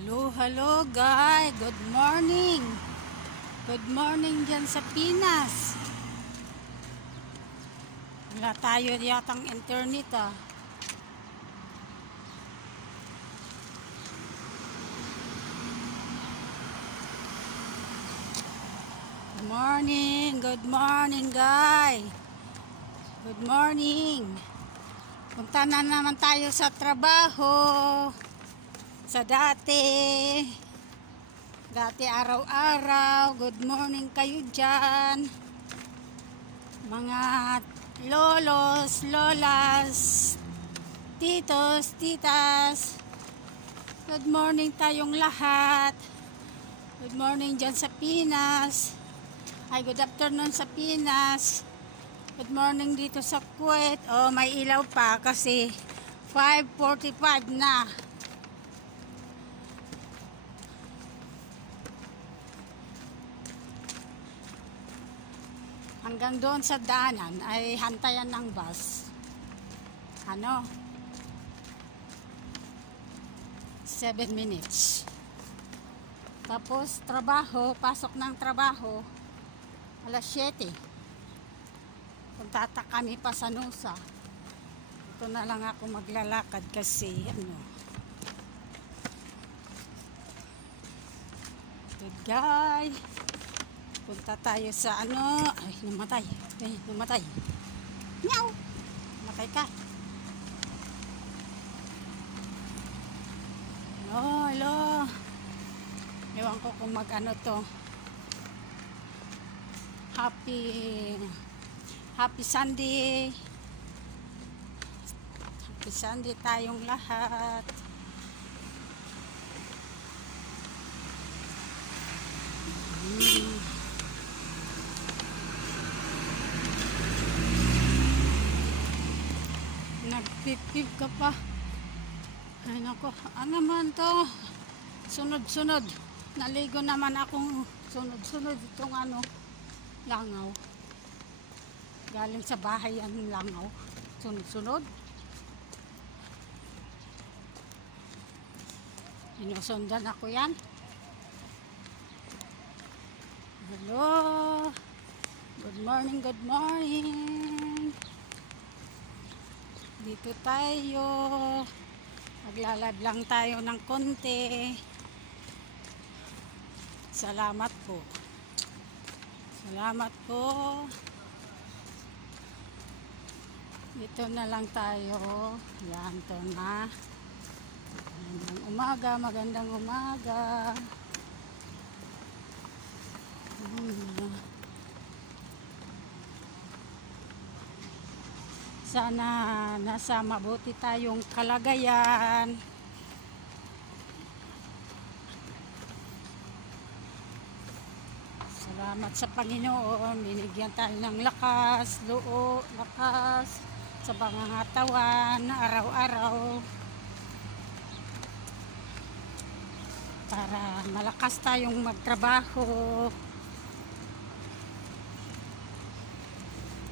Hello guys. Good morning. Good morning dyan sa Pinas. Wala tayo yatang internet Good morning guys. Good morning. Punta na naman tayo sa trabaho. Sa dati araw-araw. Good morning kayo dyan, mga lolos, lolas, titos, titas. Good morning tayong lahat. Good morning dyan sa Pinas. Ay, good afternoon sa Pinas. Good morning dito sa Kuwait. Oh, may ilaw pa kasi 5:45 na. Hanggang doon sa daanan ay hantayan ng bus. 7 minutes. Tapos trabaho, pasok ng trabaho alas 7. Punta kami pa sa Nusa. Ito na lang ako maglalakad kasi good guys. Punta tayo sa ay, namatay. Namatay. Meow! Namatay ka. Hello. Ewan ko kung to. Happy Sunday. Happy Sunday tayong lahat. Nagpipip ka pa. Ay nako, ano naman to? Sunod-sunod. Naligo naman akong sunod-sunod itong langaw. Galing sa bahay ang langaw. Sunod-sunod. Inusundan ako yan. Hello. Good morning, good morning. Dito tayo. Maglalad lang tayo ng konti. Salamat po. Salamat po. Dito na lang tayo. Yan to na. Magandang umaga. Sana nasa mabuti tayong kalagayan. Salamat sa Panginoon. Binigyan tayo ng lakas, lakas sa pangangatawan araw-araw. Para malakas tayong magtrabaho.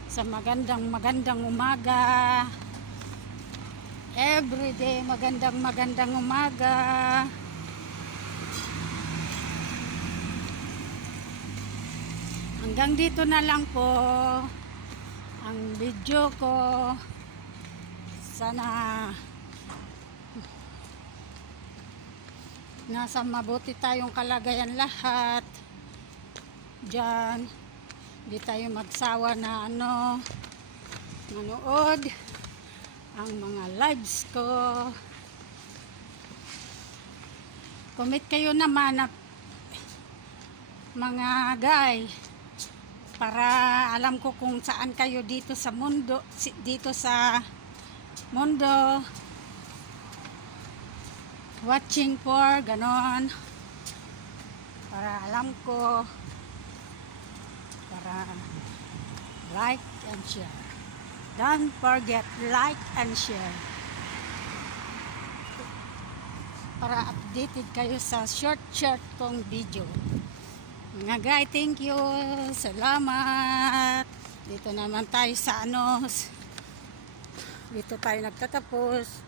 Sa magandang umaga. Everyday magandang umaga. Hanggang dito na lang po ang video ko. Sana nasa mabuti tayong kalagayan lahat dyan. Hindi tayo magsawa na manood ang mga lives ko. Comment kayo naman na mga guy, para alam ko kung saan kayo dito sa mundo, watching for ganon, para alam ko, para like and share. Don't forget like and share para updated kayo sa short kong video. Mga guys, thank you. Salamat. Dito naman tayo sa dito tayo nagtatapos.